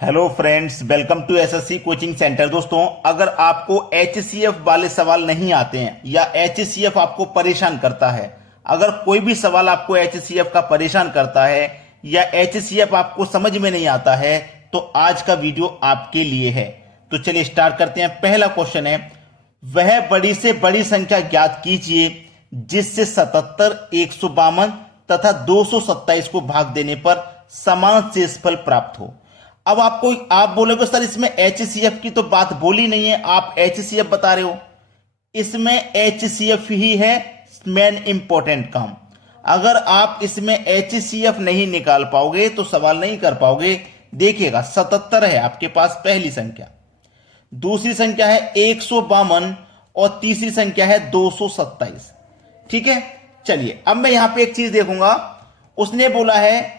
Hello friends, welcome to SSC coaching centre. दोस्तों, अगर आपको एचसीएफ वाले सवाल नहीं आते हैं या एचसीएफ आपको परेशान करता है, अगर कोई भी सवाल आपको एचसीएफ का परेशान करता है या एचसीएफ आपको समझ में नहीं आता है, तो आज का वीडियो आपके लिए है। तो चलिए स्टार्ट करते हैं। पहला क्वेश्चन है, वह बड़ी से बड़ी संख्या ज्ञात कीजिए जिससे 77, 152 तथा 227 को भाग देने पर समान शेषफल प्राप्त हो। अब आप बोलोगे सर इसमें एचसीएफ की तो बात बोली नहीं है, आप एचसीएफ बता रहे हो। इसमें एचसीएफ ही है मेन इंपॉर्टेंट काम। अगर आप इसमें एचसीएफ नहीं निकाल पाओगे तो सवाल नहीं कर पाओगे। देखिएगा, 77 है आपके पास पहली संख्या, दूसरी संख्या है 152 और तीसरी संख्या है 227। ठीक है, चलिए अब मैं यहां पे एक चीज देखूंगा। उसने बोला है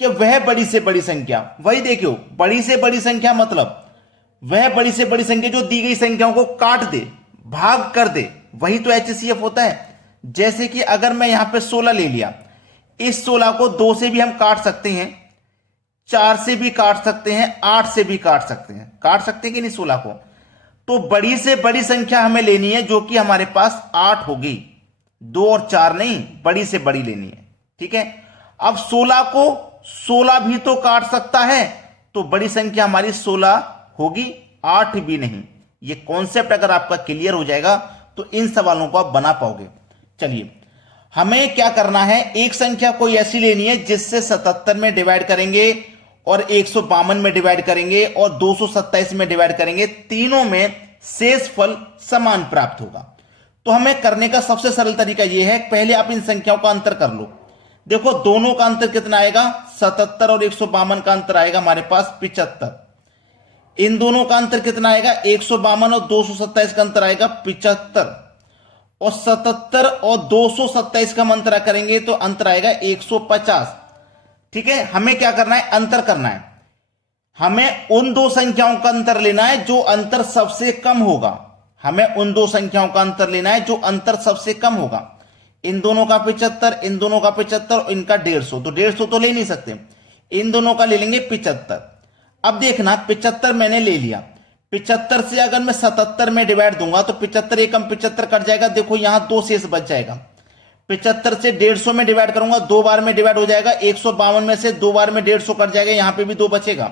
कि वह बड़ी से बड़ी संख्या, वही देखियो, बड़ी से बड़ी संख्या मतलब वह बड़ी से बड़ी संख्या जो दी गई संख्याओं को काट दे, भाग कर दे, वही तो एचसीएफ होता है। जैसे कि अगर मैं यहां पे 16 ले लिया, इस 16 को 2 से भी हम काट सकते हैं, 4 से भी काट सकते हैं, 8 से भी काट सकते हैं। काट सकते हैं कि नहीं 16 को? तो बड़ी से बड़ी संख्या हमें लेनी है जो कि हमारे पास 8 होगी, 2 और 4 नहीं, बड़ी से बड़ी लेनी है। ठीक है, अब 16 को 16 भी तो काट सकता है, तो बड़ी संख्या हमारी 16 होगी, 8 भी नहीं। ये कॉन्सेप्ट अगर आपका क्लियर हो जाएगा तो इन सवालों को आप बना पाओगे। चलिए, हमें क्या करना है, एक संख्या कोई ऐसी लेनी है जिससे 77 में डिवाइड करेंगे और 152 में डिवाइड करेंगे और 227 में डिवाइड करेंगे, तीनों में शेषफल समान प्राप्त होगा। तो हमें करने का सबसे सरल तरीका यह है, पहले आप इन संख्याओं का अंतर कर लो। देखो दोनों का अंतर कितना आएगा, 77 और 152 का अंतर आएगा हमारे पास 75। इन दोनों का अंतर कितना आएगा, 152 और 227 का अंतर आएगा 75। और 77 और 227 का हम अंतर करेंगे तो अंतर आएगा 150। ठीक है, हमें क्या करना है, अंतर करना है। हमें उन दो संख्याओं का अंतर लेना है जो अंतर सबसे कम होगा। हमें उन दो संख्याओं का अंतर लेना है जो अंतर सबसे कम होगा। इन दोनों का 75, इन दोनों का 75 और इनका 150, तो 150 तो ले नहीं सकते, इन दोनों का ले लेंगे 75। अब देखना, 75 मैंने ले लिया, 75 से अगर मैं 77 में डिवाइड दूंगा तो 75 एकम 75 कट जाएगा। देखो यहां 2 शेष बच जाएगा। 75 से 150 में डिवाइड करूंगा, 2 बार में डिवाइड हो जाएगा। 152 में से 2 बार में 150 कट जाएगा, यहां पे भी 2 बचेगा।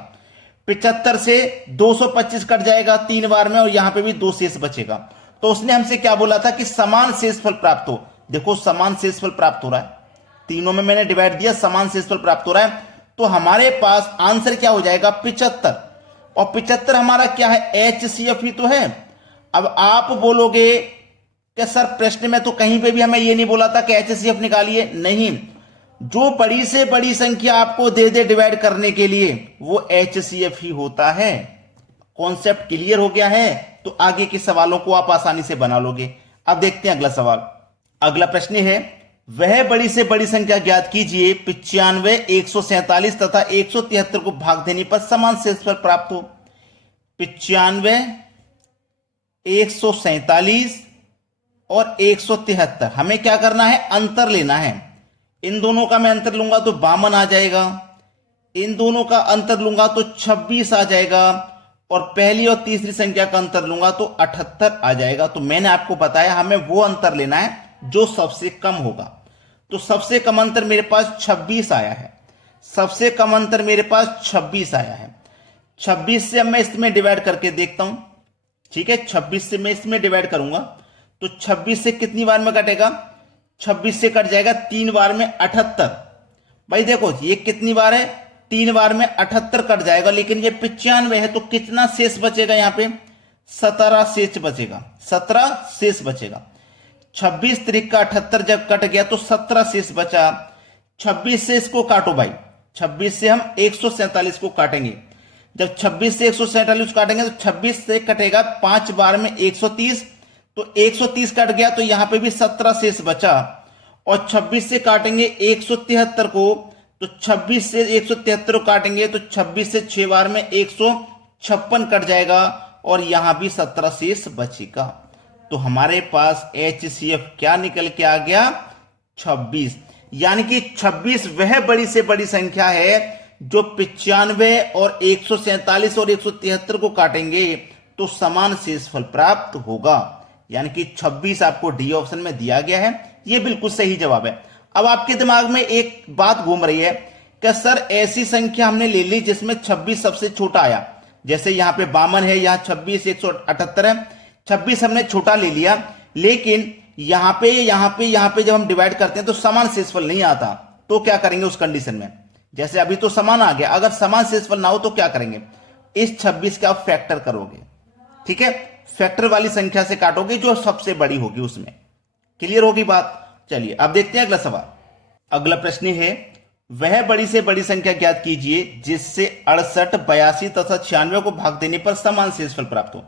75 से 225 कट जाएगा 3 बार में और यहां पे भी 2 शेष बचेगा। तो उसने हमसे क्या बोला था कि समान शेषफल प्राप्त हो। देखो समान शेषफल प्राप्त हो रहा है, तीनों में मैंने डिवाइड दिया, समान शेषफल प्राप्त हो रहा है। तो हमारे पास आंसर क्या हो जाएगा, 75। और 75 हमारा क्या है, एचसीएफ ही तो है। अब आप बोलोगे कि सर प्रश्न में तो कहीं पे भी हमें ये नहीं बोला था कि एचसीएफ निकालिए। नहीं, जो बड़ी से बड़ी संख्या आपको दे दे डिवाइड करने के लिए, वो एचसीएफ ही होता है। कॉन्सेप्ट क्लियर हो गया है तो आगे के सवालों को आप आसानी से बना लोगे। अब देखते हैं अगला सवाल। अगला प्रश्न है, वह बड़ी से बड़ी संख्या ज्ञात कीजिए 95, 147 तथा 173 को भाग देने पर समान शेषफल प्राप्त हो। 95, 147 और 173, हमें क्या करना है, अंतर लेना है। इन दोनों का मैं अंतर लूंगा तो 52 आ जाएगा, इन दोनों का अंतर लूंगा तो 26 आ जाएगा, और पहली और तीसरी संख्या का अंतर लूंगा तो 78 आ जाएगा। तो मैंने आपको बताया हमें वो अंतर लेना है जो सबसे कम होगा। तो सबसे कम अंतर मेरे पास 26 आया है, सबसे कम अंतर मेरे पास 26 आया है। 26 से अब मैं इसमें डिवाइड करके देखता हूं। ठीक है, 26 से मैं इसमें डिवाइड करूंगा तो 26 से कितनी बार में कटेगा, 26 से कट जाएगा 3 बार में 78। भाई देखो ये कितनी बार है, 3 बार में 78 कट जाएगा, लेकिन ये 95 है तो कितना शेष बचेगा, यहां पे 17 शेष बचेगा, 17 शेष बचेगा। 26 त्रिक का 78 जब कट गया तो 17 शेष बचा। 26 से इसको काटो भाई, 26 से हम 147 को काटेंगे। जब 26 से 147 काटेंगे तो 26 से कटेगा 5 बार में 130, तो 130 कट गया तो यहां पे भी 17 शेष बचा। और 26 से काटेंगे 173 को, तो 26 से 173 को काटेंगे तो 26 से 6 बार में 156 कट जाएगा और यहां भी 17 शेष बचेगा। तो हमारे पास एचसीएफ क्या निकल के आ गया, 26। यानी कि 26 वह बड़ी से बड़ी संख्या है जो 95 और 147 और 173 को काटेंगे तो समान शेषफल प्राप्त होगा। यानी कि 26 आपको डी ऑप्शन में दिया गया है, यह बिल्कुल सही जवाब है। अब आपके दिमाग में एक बात घूम रही है कि सर ऐसी संख्या हमने ले ली जिसमें 26 सबसे छोटा आया, जैसे यहां पे 52 है, यहां 26 178 है, 26 हमने छोटा ले लिया, लेकिन यहां पे जब हम डिवाइड करते हैं तो समान शेषफल नहीं आता, तो क्या करेंगे उस कंडीशन में? जैसे अभी तो समान आ गया, अगर समान शेषफल ना हो तो क्या करेंगे? इस 26 का आप फैक्टर करोगे, ठीक है, फैक्टर वाली संख्या से काटोगे जो सबसे बड़ी होगी उसमें। क्लियर होगी बात? चलिए अब देखते हैं अगला सवाल। अगला प्रश्न है, वह बड़ी से बड़ी संख्या ज्ञात कीजिए जिससे 68, 82 तथा 96 को भाग देने पर समान शेषफल प्राप्त हो।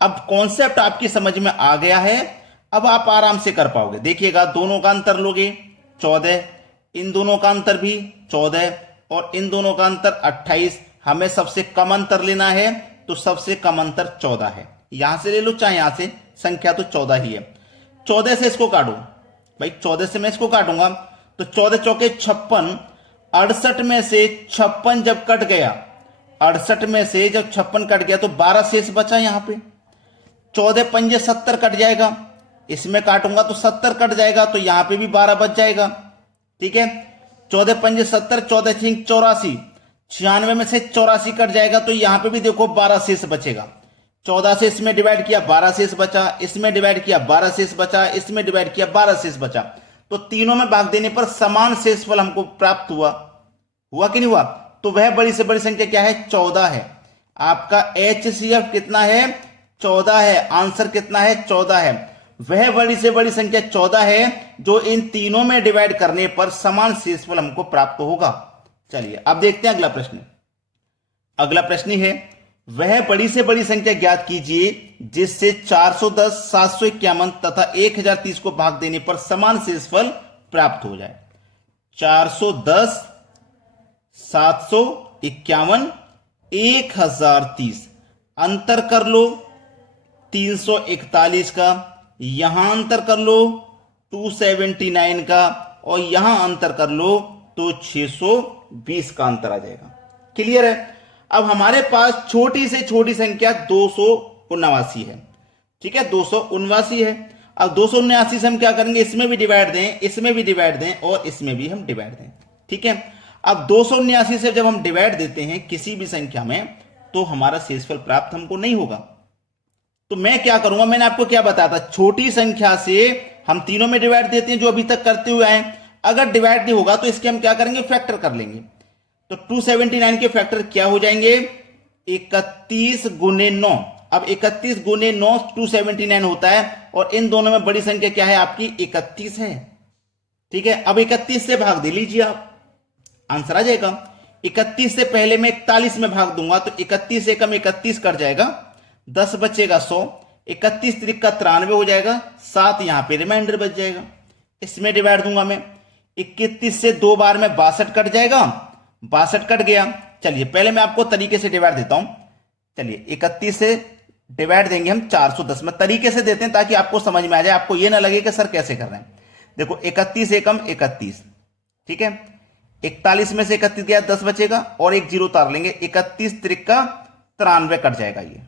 अब कॉन्सेप्ट आपकी समझ में आ गया है, अब आप आराम से कर पाओगे। देखिएगा, दोनों का अंतर लोगे 14, इन दोनों का अंतर भी 14 और इन दोनों का अंतर 28। हमें सबसे कम अंतर लेना है, तो सबसे कम अंतर 14 है। यहां से ले लो चाहे यहां से, संख्या तो 14 ही है। 14 से इसको काटो भाई, 14 से मैं इसको काटूंगा तो 14 चौके 56, 68 में से 56 जब कट गया, 68 में से जब 56 कट गया तो 12 शेष बचा। यहां पे 14 पंजे 70 कट जाएगा, इसमें काटूंगा तो 70 कट जाएगा, तो यहां पे भी 12 बच जाएगा। ठीक है, 14 पंजे 70, 14 छींक 84, 96 में से 84 कट जाएगा, तो यहां पे भी देखो 12 शेष बचेगा। 14 से इसमें डिवाइड किया 12 शेष बचा, इसमें डिवाइड किया 12 शेष बचा, इसमें डिवाइड किया 12 शेष बचा। तो तीनों में भाग देने पर समान शेषफल हमको प्राप्त हुआ कि नहीं हुआ? तो वह बड़ी से बड़ी संख्या क्या है? 14 है। आपका HCF कितना है? 14 है। आंसर कितना है? 14 है। वह बड़ी से बड़ी संख्या 14 है जो इन तीनों में डिवाइड करने पर समान शेषफल हमको प्राप्त होगा। चलिए अब देखते हैं अगला प्रश्न। अगला प्रश्न है, वह बड़ी से बड़ी संख्या ज्ञात कीजिए जिससे 410, 751 तथा 1030 को भाग देने पर समान शेषफल प्राप्त हो जाए। 410, 751, 1030 अंतर कर लो 341 का, यहां अंतर कर लो 279 का, और यहां अंतर कर लो तो 620 का अंतर आ जाएगा। क्लियर है? अब हमारे पास छोटी से छोटी संख्या 279 है। ठीक है, 279 है। अब 279 से हम क्या करेंगे? इसमें भी डिवाइड दें, इसमें भी डिवाइड दें और इसमें भी हम डिवाइड दें। ठीक है, अब 279 से जब हम डिवाइड देते हैं किसी भी संख्या में तो हमारा शेषफल प्राप्त हमको नहीं होगा। तो मैं क्या करूंगा? मैंने आपको क्या बताया था, छोटी संख्या से हम तीनों में डिवाइड देते हैं जो अभी तक करते हुए आए। अगर डिवाइड नहीं होगा तो इसके हम क्या करेंगे? फैक्टर कर लेंगे। तो 279 के फैक्टर क्या हो जाएंगे? 31 गुने 9। अब 31 गुने 9 279 होता है, और इन दोनों में बड़ी संख्या क्या है आपकी? 31 है। ठीक है, अब 31 से भाग दे लीजिए आप, आंसर आ जाएगा। 31 से पहले मैं 41 में भाग दूंगा तो 31 से कम 31 कट जाएगा, 10 बचेगा 100, 31 त्रिका 93 हो जाएगा, 7 यहां पे रिमाइंडर बच जाएगा। इसमें डिवाइड दूंगा मैं, 31 से 2 बार में 62 कट जाएगा, 62 कट गया। चलिए पहले मैं आपको तरीके से डिवाइड देता हूं। चलिए 31 से डिवाइड देंगे हम 410 में, तरीके से देते हैं ताकि आपको समझ में आ जाए, आपको यह ना लगे कि सर कैसे कर रहे हैं। देखो 31 एकम 31, ठीक है, 41 में से 31 गया, 10 बचेगा और एक जीरो उतार लेंगे, 31 त्रिका 93 कट जाएगा, ये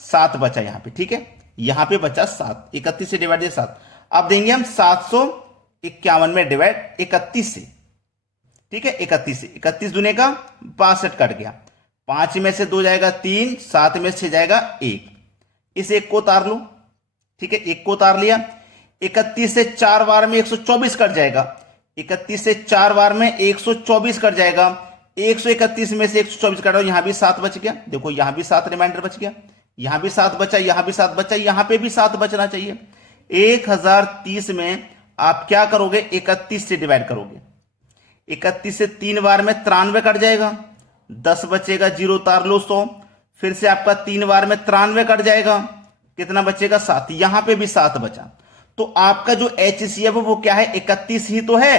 7 बचा यहां पे। ठीक है, यहां पे बचा 7, 31 से डिवाइड 7। अब देंगे हम 751 में डिवाइड 31 से। ठीक है, 31 से 31 दुने का 62 कट गया, 5 में से 2 जाएगा 3, 7 में से जाएगा 1, इस एक को उतार लो। ठीक है, एक को उतार लिया। 31 से 4 बार में 124 कट जाएगा, 31 से 4 बार में 124 कट जाएगा, 131 में से 124 कटा, यहां भी 7 बच गया। देखो यहां भी 7 रिमाइंडर बच गया, यहां भी 7 बचा, यहां भी 7 बचा, यहां पे भी 7 बचना चाहिए। 1030 में आप क्या करोगे? 31 से डिवाइड करोगे, 31 से 3 बार में 93 कट जाएगा, 10 बचेगा, जीरो उतार लो 100, फिर से आपका 3 बार में 93 कट जाएगा, कितना बचेगा? 7, यहां पे भी 7 बचा। तो आपका जो HCF है वो क्या है? 31 ही तो है,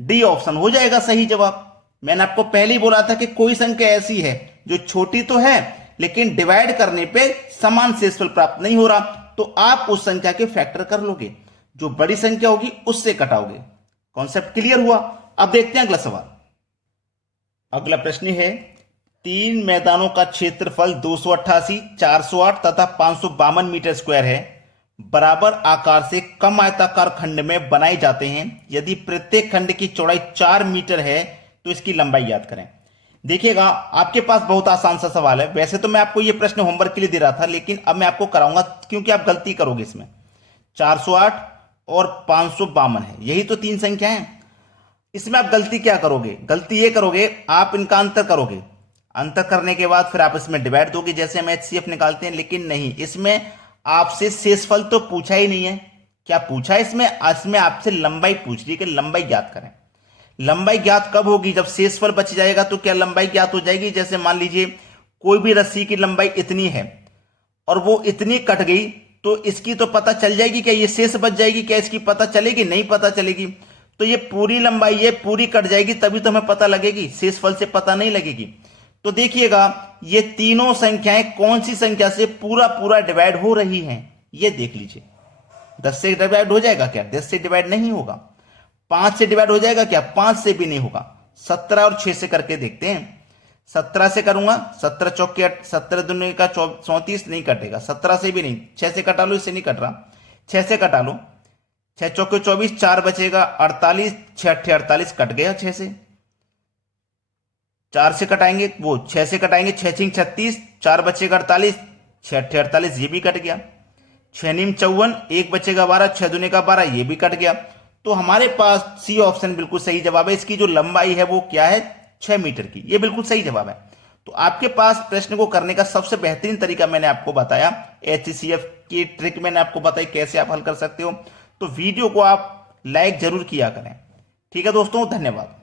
डी ऑप्शन हो जाएगा सही जवाब। मैंने आपको पहले ही बोला था कि कोई संख्या ऐसी है जो छोटी तो है लेकिन डिवाइड करने पे समान शेषफल प्राप्त नहीं हो रहा, तो आप उस संख्या के फैक्टर कर लोगे, जो बड़ी संख्या होगी उससे कटाओगे। कॉन्सेप्ट क्लियर हुआ? अब देखते हैं अगला सवाल। अगला प्रश्न है, 3 मैदानों का क्षेत्रफल 288, 408 तथा 552 मीटर स्क्वायर है, बराबर आकार से कम आयताकार खंड में बनाए जाते हैं। यदि प्रत्येक खंड की चौड़ाई 4 मीटर है तो इसकी लंबाई ज्ञात करें। देखिएगा, आपके पास बहुत आसान सा सवाल है। वैसे तो मैं आपको यह प्रश्न होमवर्क के लिए दे रहा था, लेकिन अब मैं आपको कराऊंगा क्योंकि आप गलती करोगे इसमें। 408 और 552 है, यही तो 3 संख्या है। इसमें आप गलती क्या करोगे? गलती ये करोगे, आप इनका अंतर करोगे। अंतर करने के बाद फिर आप इसमें डिवाइड दोगे, जैसे हम HCF निकालते हैं। लेकिन नहीं, इसमें आपसे शेषफल तो पूछा ही नहीं है। क्या पूछा है इसमें? इसमें आपसे लंबाई पूछ रही है कि लंबाई ज्ञात करें। लंबाई ज्ञात कब होगी? जब शेषफल बच जाएगा तो क्या लंबाई ज्ञात हो जाएगी? जैसे मान लीजिए कोई भी रस्सी की लंबाई इतनी है और वो इतनी कट गई, तो इसकी तो पता चल जाएगी। क्या ये शेष बच जाएगी? क्या इसकी पता चलेगी? नहीं पता चलेगी। तो ये पूरी लंबाई ये पूरी कट जाएगी, तभी तो हमें पता लगेगी, शेषफल से पता नहीं लगेगी। तो देखिएगा, ये तीनों संख्याएं कौन सी संख्या से पूरा पूरा डिवाइड हो रही हैं, ये देख लीजिए। 10 से डिवाइड हो जाएगा क्या? 10 से डिवाइड नहीं होगा। 5 से डिवाइड हो जाएगा क्या? 5 से भी नहीं होगा। 17 और 6 से करके देखते हैं। 17 से करूंगा, 17 चौके 17 दूनी का 34 नहीं कटेगा। 17 से भी नहीं, 6 से कटा लो, इससे नहीं कट रहा। 6 से कटा लो, 6 चौके 24, 4 बचेगा 48, 6 अट्ठे 48 कट गया। 6 से 4 से कटाएंगे, वो 6 से कटाएंगे, 6 छींग 36, 4 बचेगा 48, 6 अट्ठे 48, ये भी कट गया। 6 नीम 54, 1 बचेगा 12, 6 दूने का 12, ये भी कट गया। तो हमारे पास सी ऑप्शन बिल्कुल सही जवाब है। इसकी जो लंबाई है वो क्या है? 6 मीटर की। ये बिल्कुल सही जवाब है। तो आपके पास प्रश्न को करने का सबसे बेहतरीन तरीका मैंने आपको बताया। HCF की ट्रिक मैंने आपको बताई कैसे आप हल कर सकते हो। तो वीडियो को आप लाइक जरूर किया करें। ठीक है दोस्तों, धन्यवाद।